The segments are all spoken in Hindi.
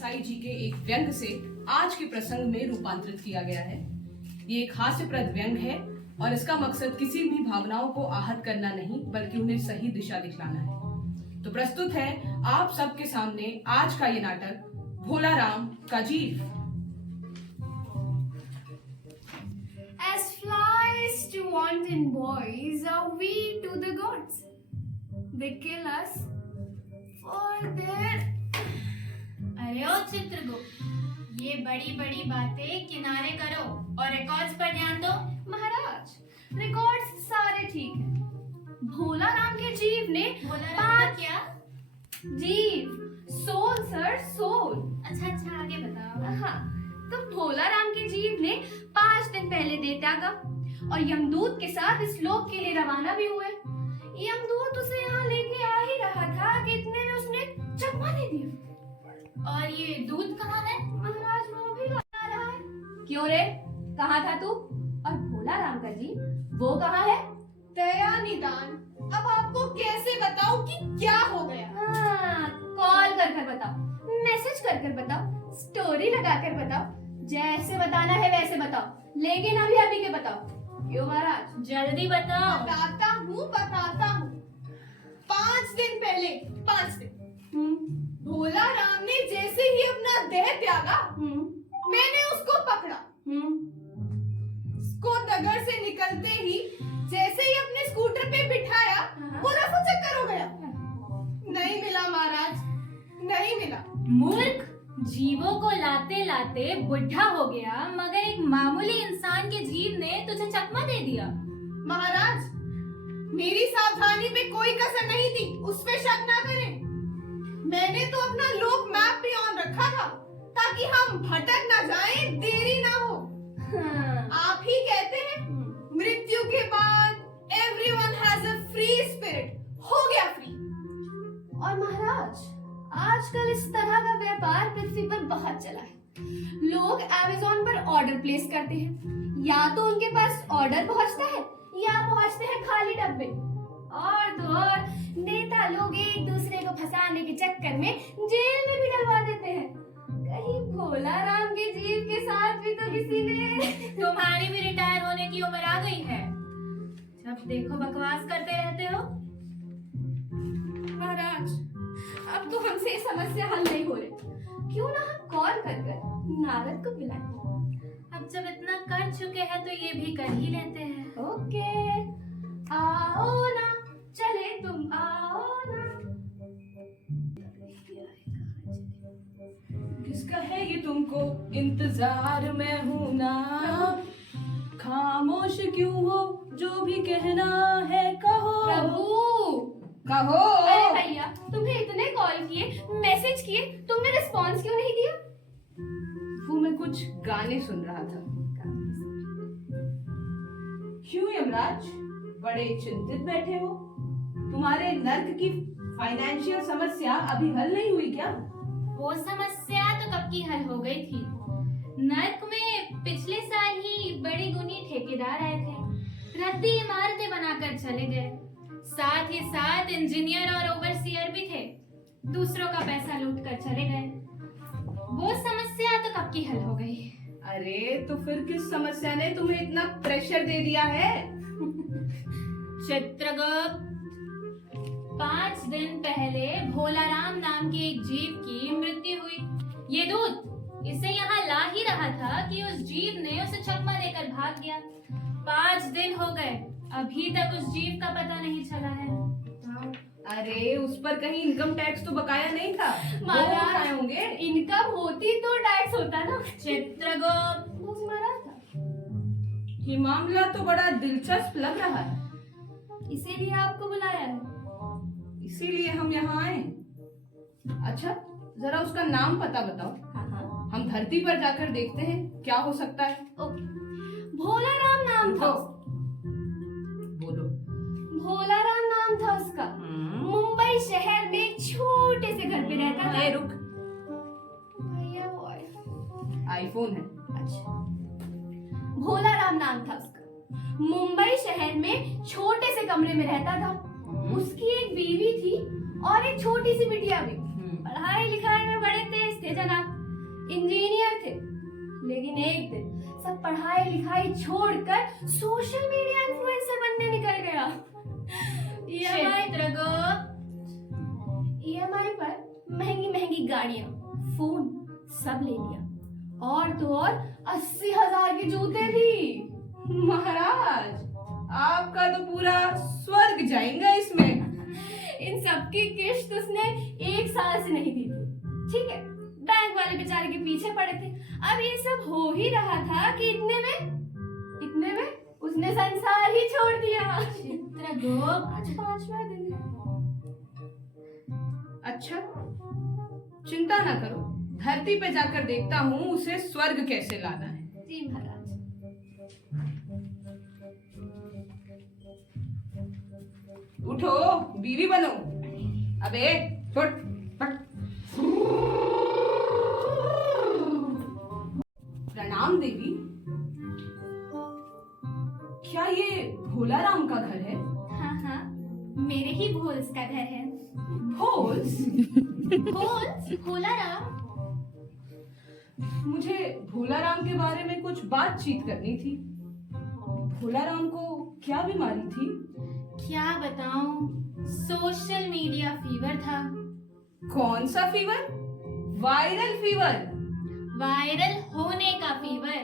साई जी के एक व्यंग से आज के प्रसंग में रूपांतरित किया गया है। ये एक हास्यप्रद व्यंग है और इसका मकसद किसी भी भावनाओं को आहत करना नहीं बल्कि उन्हें सही दिशा दिखलाना है। तो प्रस्तुत है आप सबके सामने आज का ये नाटक भोला राम का जीव। As flies to wanton boys are we to the gods. They kill us for their... अरे ओ चित्रगुप्त, ये बड़ी बड़ी बातें किनारे करो और रिकॉर्ड्स पर ध्यान दो। महाराज, रिकॉर्ड्स सारे ठीक हैं। भोला राम के जीव ने भोला राम का क्या? जीव, सोल सर, सोल। अच्छा आगे बताओ। हाँ, तो भोला राम के जीव ने 5 दिन पहले देह त्यागा और यमदूत के साथ इस लोक के लिए रवाना भी हुए। यमदूत उसे यहाँ लेके आ ही रहा था कि इतने में उसने चकमा दे दिया। और ये दूध कहाँ है? महाराज, वो भी आ रहा है। क्यों रे, कहाँ था तू? और भोला राम का जीव वो कहाँ है? दया निदान, अब आपको कैसे बताऊं कि क्या हो गया? हाँ, कॉल कर कर बताओ, मैसेज कर कर बताओ, स्टोरी लगा कर बताओ, जैसे बताना है वैसे बताओ, लेकिन अभी अभी के बताओ। क्यों महाराज? जल्दी बताओ। बताता हूँ। 5 दिन पहले, 5 दिन भोला राम ने जैसे ही अपना देह त्यागा, मैंने उसको पकड़ा। उसको नगर से निकलते ही जैसे ही अपने स्कूटर पे बिठाया, वो रफू चक्कर हो गया। नहीं मिला महाराज, नहीं मिला। मूर्ख, जीवों को लाते लाते बुढ़ा हो गया, मगर एक मामूली इंसान के जीव ने तुझे चकमा दे दिया। महाराज, मेरी सावधानी पे कोई कसर नहीं थी, उस पे शक ना करें। मैंने तो अपना लोक मैप भी ऑन रखा था ताकि हम भटक ना जाएं, देरी ना हो। आप ही कहते हैं मृत्यु के बाद everyone has a free spirit, हो गया फ्री। और महाराज, आजकल इस तरह का व्यापार पृथ्वी पर बहुत चला है। लोग अमेज़न पर ऑर्डर प्लेस करते हैं, या तो उनके पास ऑर्डर पहुंचता है या पहुंचते हैं खाली डब्बे। और तो और नेता लोग एक दूसरे को फंसाने के चक्कर में जेल में भी डलवा देते हैं। कहीं भोला राम के जीव के साथ भी तो किसी ने... तुम्हारी भी रिटायर होने की उम्र आ गई है, जब देखो बकवास करते रहते हो। महाराज, अब तो हमसे ये समस्या हल नहीं हो रही। क्यों ना हम कॉल कर कर नारद को बुलाएं? अब जब इतना कर चुके हैं तो ये भी कर ही लेते हैं। ओके, आओ ना, चले तुम आओ ना। किसका है ये तुमको इंतजार में हूं ना, खामोश क्यों हो, जो भी कहना है कहो। प्रभु, कहो। अरे भैया, तुम्हें इतने कॉल किए, मैसेज किए, तुमने रिस्पॉन्स क्यों नहीं दिया? वो मैं कुछ गाने सुन रहा था। क्यों यमराज, बड़े चिंतित बैठे हो? तुम्हारे नर्क की फाइनेंशियल समस्या अभी हल नहीं हुई क्या? वो समस्या तो कब की हल हो गई थी। नर्क में पिछले साल ही बड़े गुनी ठेकेदार आए थे, रद्दी इमारतें बनाकर चले गए। साथ ही साथ इंजीनियर और ओवरसियर भी थे, दूसरों का पैसा लूट कर चले गए। वो समस्या तो कब की हल हो गई। अरे तो फिर किस समस्या ने तुम्हें इतना प्रेशर दे दिया है? चित्रगुप्त, 5 दिन पहले भोला राम नाम के एक जीव की मृत्यु हुई। ये दूध इसे यहाँ ला ही रहा था कि उस जीव ने उसे चकमा देकर भाग गया। 5 दिन हो गए, अभी तक उस जीव का पता नहीं चला है। अरे उस पर कहीं इनकम टैक्स तो बकाया नहीं था? महाराज, वो उठाए होंगे। इनकम होती तो टैक्स होता ना। चित्रगुप्त, वो मारा था। ये मामला तो बड़ा दिलचस्प लग रहा है, इसीलिए आपको बुलाया है। इसीलिए हम यहाँ आए। अच्छा, जरा उसका नाम पता बताओ। हाँ, हम धरती पर जाकर देखते हैं क्या हो सकता है। ओके। भोला राम नाम था। बोलो। भोला राम नाम था उसका। मुंबई शहर में एक छोटे से घर पे रहता था। रुक, भैया वो आईफोन है। अच्छा, भोला राम नाम था उसका। मुंबई शहर में छोटे से कमरे में रहता था। उसकी एक बीवी थी और एक छोटी सी बिटिया भी। पढ़ाई लिखाई में बड़े तेज थे जनाब। थे। लेकिन एक दिन सब पढ़ाई लिखाई छोड़कर सोशल मीडिया इन्फ्लुएंसर बनने निकल गया। ईएमआई पर महंगी महंगी गाड़ियां, फोन सब ले लिया, और तो और 80,000 के जूते भी। महाराज, आपका तो पूरा स्वर्ग जाएगा इसमें। इन सबकी किश्त उसने 1 साल से नहीं दी थी। ठीक है, बैंक वाले बेचारे के पीछे पड़े थे। अब ये सब हो ही रहा था कि इतने में उसने संसार ही छोड़ दिया। चित्रगुप्त, आज 5वां दिन है। अच्छा, चिंता ना करो, धरती पे जाकर देखता हूँ उसे स्वर्ग कैसे लाना है। जी महाराज। उठो, बीवी बनो। अबे फुट फट। प्रणाम देवी। क्या ये भोला राम का घर है? हाँ हाँ, मेरे ही भोल्स का घर है। भोल्स? भोल्स? भोला राम? मुझे भोला राम के बारे में कुछ बातचीत करनी थी। भोला राम को क्या बीमारी थी? क्या बताऊं, सोशल मीडिया फीवर था। कौन सा फीवर? Viral fever? वायरल होने का फीवर।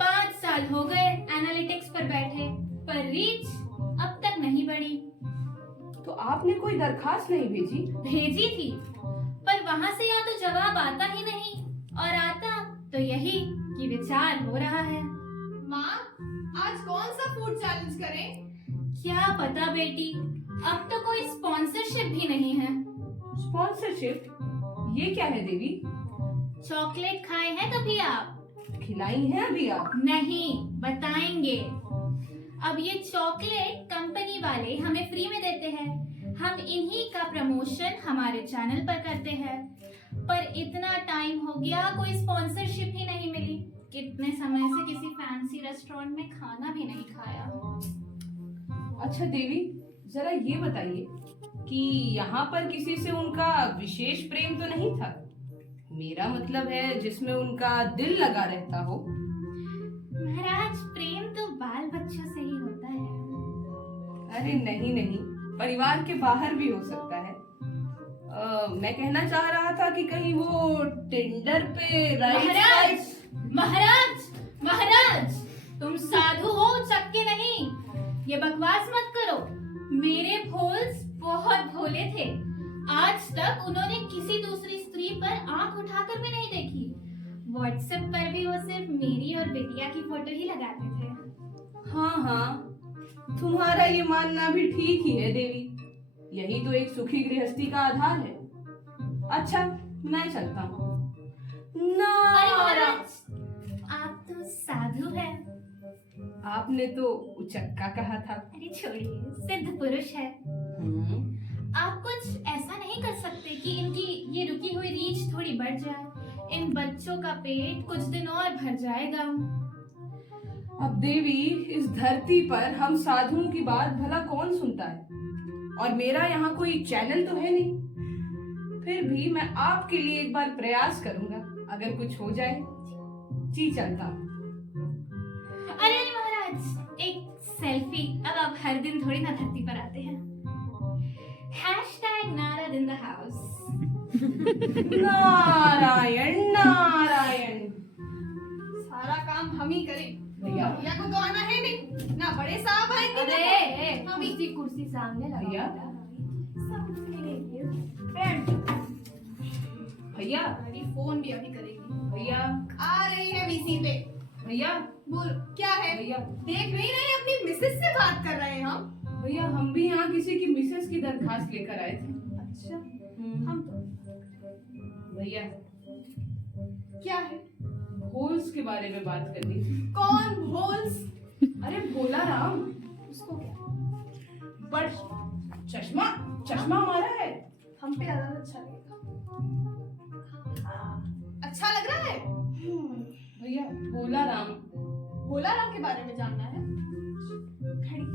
5 साल हो गए एनालिटिक्स पर बैठे, पर रीच अब तक नहीं बढ़ी। तो आपने कोई दरखास्त नहीं भेजी? भेजी थी, पर वहां से या तो जवाब आता ही नहीं, और आता तो यही कि विचार हो रहा है। माँ, आज कौन सा फूड चैलेंज करें? क्या पता बेटी, अब तो कोई स्पॉन्सरशिप भी नहीं है। स्पॉन्सरशिप? ये क्या है देवी? चॉकलेट खाए हैं कभी आप? खिलाई है अभी आप? नहीं, बताएंगे। अब ये चॉकलेट कंपनी वाले हमें फ्री में देते हैं। हम इन्हीं का प्रमोशन हमारे चैनल पर करते हैं, पर इतना टाइम हो गया कोई स्पॉन्सरशिप ही नहीं मिली। कितने समय से किसी फैंसी रेस्टोरेंट में खाना भी नहीं खाया। अच्छा देवी, जरा ये बताइए कि यहाँ पर किसी से उनका विशेष प्रेम तो नहीं था? मेरा मतलब है जिसमें उनका दिल लगा रहता हो। महाराज, प्रेम तो बाल बच्चों से ही होता है। अरे नहीं नहीं, परिवार के बाहर भी हो सकता है। मैं कहना चाह रहा था कि कहीं वो टिंडर पे महाराज, महाराज, महाराज, तुम साधु हो, चक्के नहीं। ये बकवास मत करो। मेरे भोल्स बहुत भोले थे। आज तक उन्होंने किसी दूसरी स्त्री पर आंख उठाकर भी नहीं देखी। व्हाट्सएप पर भी वो सिर्फ मेरी और बिटिया की फोटो ही लगाते थे। हाँ हाँ, तुम्हारा ये मानना भी ठीक ही है देवी। यही तो एक सुखी गृहस्थी का आधार है। अच्छा, मैं चलता हूँ। अरे नारायण। महाराज, आप तो साधु हैं। आपने तो उचक्का कहा था। अरे छोड़िए, सिद्ध पुरुष है। आप कुछ ऐसा नहीं कर सकते कि इनकी ये रुकी हुई रीच थोड़ी बढ़ जाए? इन बच्चों का पेट कुछ दिन और भर जाएगा। अब देवी, इस धरती पर हम साधुओं की बात भला कौन सुनता है? और मेरा यहाँ कोई चैनल तो है नहीं। फिर भी मैं आपके लिए एक बार प्रयास करूंगा, अगर कुछ हो जाए। जी चलता हूँ। अरे अरे महाराज, एक सेल्फी। अब आप हर दिन थोड़ी ना धरती पर आते हैं। #Narad in the house। Narayan Narayan. सारा काम हम ही करें। भैया, भैया को तो आना है नहीं ना, बड़े साहब आएंगे ना। अरे हम ही कुर्सी सामने लगा। भैया, भैया, अभी फोन भी अभी करेंगे। भैया, आ रही है वीसी पे। भैया, बोल, क्या है? भैया, देख नहीं रहे अपनी मिसेस से बात कर रहे हैं हम। भैया, हम भी यहाँ किसी की मिसेस की दरखास्त लेकर आए थे। अच्छा, हम तो भैया, क्या है? भोल्स के बारे में बात करनी थी। कौन भोल्स? अरे भोला राम, उसको क्या? पर चश्मा चश्मा हमारा है। हम पे ज्यादा अच्छा लगेगा। अच्छा लग रहा है? भैया, भोला राम। भोला राम के बारे में जानना है? घड़ी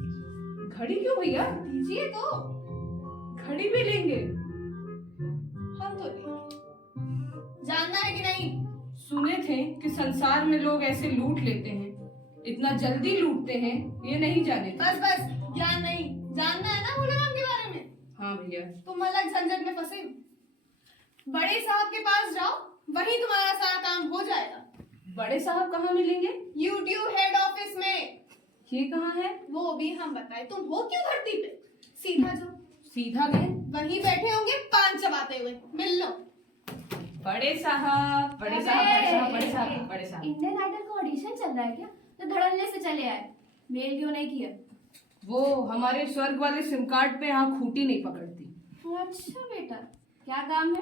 घड़ी क्यों भैया? दीजिए तो। घड़ी भी लेंगे? हम तो लेंगे। जानना है कि नहीं? सुने थे कि संसार में लोग ऐसे लूट लेते हैं, इतना जल्दी लूटते हैं ये नहीं जाने थे। बस बस, ज्ञान नहीं, जानना है ना भोलाराम के बारे में। हाँ भैया। तुम अलग झंझट में फंसे हो। बड़े साहब के पास जाओ, वहीं तुम्हारा सारा काम हो जाएगा। बड़े साहब कहाँ मिलेंगे? YouTube हेड ऑफिस में। ये कहाँ है? वो भी हम बताए, तुम हो क्यों धरती पे? सीधा जो सीधा गए? वहीं बैठे होंगे पान चबाते हुए, मिल लो। बड़े साहब, बड़े साहब, बड़े साहब, बड़े साहब, बड़े साहब। इंडियन आइडल का ऑडिशन चल रहा है क्या? तो धड़ल्ले से चले आए, मेल क्यों नहीं किया? वो हमारे स्वर्ग वाले सिम कार्ड पे यहाँ खूंटी नहीं पकड़ती। अच्छा बेटा, क्या काम है?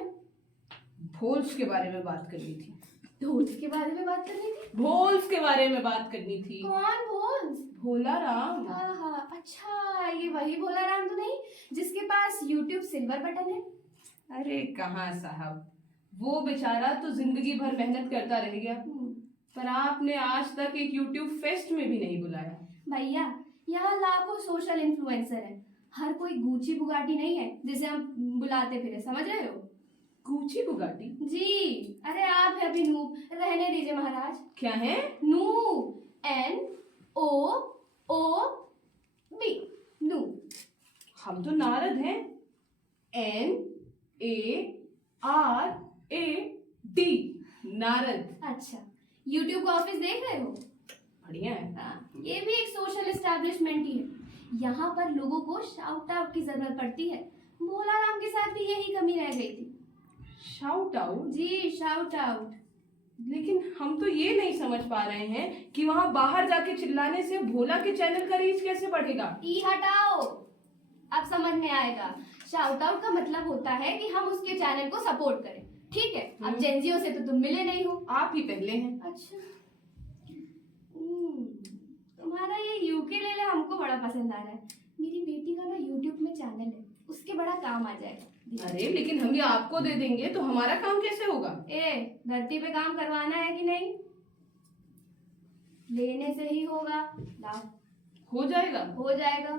भोल्स के बारे में बात करनी थी। दोस्त के बारे में बात करनी थी? भोल्स के बारे में बात करनी थी। कौन भोल? भोला राम। आहा, अच्छा ये वही भोला राम तो नहीं जिसके पास YouTube सिल्वर बटन है? अरे कहाँ साहब, वो बेचारा तो जिंदगी भर मेहनत करता रह गया, पर आपने आज तक एक YouTube फेस्ट में भी नहीं बुलाया। भैया यहाँ लाखों सोशल इन्फ्लुएंसर हैं, हर कोई गुची बुगाटी नहीं है जिसे हम बुलाते फिरे, समझ रहे हो? Gucci Bugatti? जी, अरे आप है अभी नूब, रहने दीजिए महाराज। क्या है? Noob, NOOB, noob. हम तो नारद हैं, NARAD, नारद। अच्छा, YouTube का ऑफिस देख रहे हो? बढ़िया है। हाँ, ये भी एक सोशल एस्टैब्लिशमेंट ही है। यहाँ पर लोगों को शाउट आउट की जरूरत पड़ती है। भोला राम के साथ भी यही कमी रह गई थी। Shout out? जी, शाउट आउट। लेकिन हम तो ये नहीं समझ पा रहे हैं कि वहाँ बाहर जाके चिल्लाने से भोला के चैनल का रीच कैसे बढ़ेगा? ई हटाओ, अब समझ में आएगा। शाउट आउट का मतलब होता है कि हम उसके चैनल को सपोर्ट करें, ठीक है? अब जेंजियो से तो तुम मिले नहीं हो। आप ही पहले हैं। अच्छा, तुम्हारा ये यूकेलेले हमको बड़ा पसंद आ रहा है। मेरी बेटी का ना यूट्यूब में चैनल है, उसके बड़ा काम आ जाएगा। अरे लेकिन हम ये आपको दे देंगे तो हमारा काम कैसे होगा? धरती पे काम करवाना है कि नहीं? लेने से ही होगा। लाओ, हो जाएगा। हो जाएगा।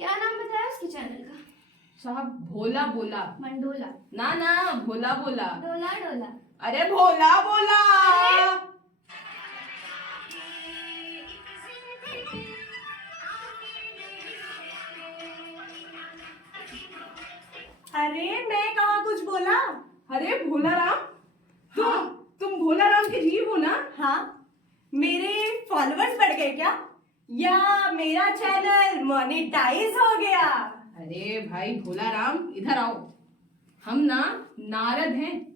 क्या नाम बताया उसके चैनल का? साहब भोला बोला। मंडोला। ना भोला बोला। डोला डोला। अरे भोला बोला। अरे मैं कहाँ कुछ बोला? अरे भोला राम, तुम भोला राम के जीव हो ना? हाँ, मेरे फॉलोअर्स बढ़ गए क्या? या मेरा चैनल मोनेटाइज हो गया? अरे भाई भोला राम, इधर आओ। हम ना नारद हैं,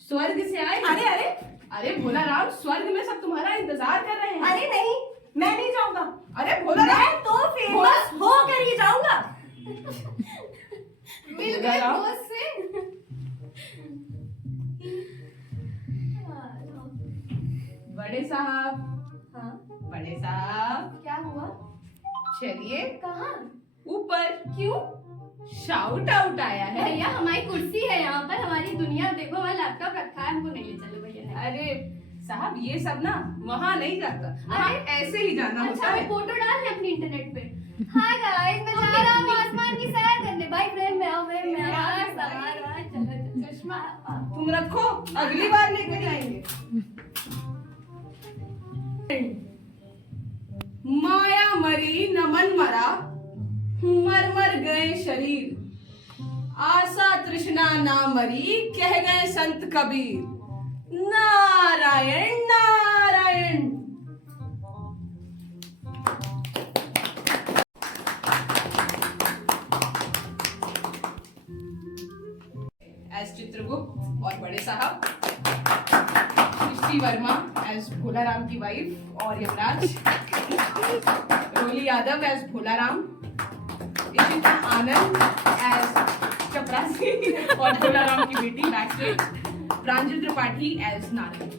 स्वर्ग से आए। अरे अरे अरे भोला राम, स्वर्ग में सब तुम्हारा इंतजार कर रहे हैं। अरे नहीं, मैं नहीं जाऊंगा। अरे भोला राम, मैं तो फेमस होकर ही जाऊंगा। मिल भोला गए राम। दोस्त से। बड़े साहब, हाँ, बड़े साहब, क्या हुआ? चलिए कहाँ? ऊपर। क्यों? शाउट आउट आया है। भैया हमारी कुर्सी है यहाँ पर, हमारी दुनिया देखो, हमारा लैपटॉप रखा है, हमको नहीं ले चलो भैया ने। अरे साहब, ये सब ना वहाँ नहीं जाता, वहाँ अरे, ऐसे ही जाना होता अच्छा, है। मैं फोटो डाल रही अपनी इंटरनेट पे। हाय गाइस, मैं जा रहा हूँ आसमान की सैर करने। भाई फ्रेम में आओ, फ्रेम में आओ। सवार चलो, चश्मा। तुम रखो, अगली बार लेकर आएंगे। माया मरी न मन मरा, मर मर गए शरीर, आशा तृष्णा ना मरी, कह गए संत कबीर, नारायण नारायण। एस चित्रगुप्त और बड़े साहब, सृष्टि वर्मा एज भोला राम की वाइफ और यमराज, रोली यादव एज भोला राम, इशिता आनंद एज चपरासी और भोला राम की बेटी बैकस्टेज, प्रांजल त्रिपाठी एज नारद।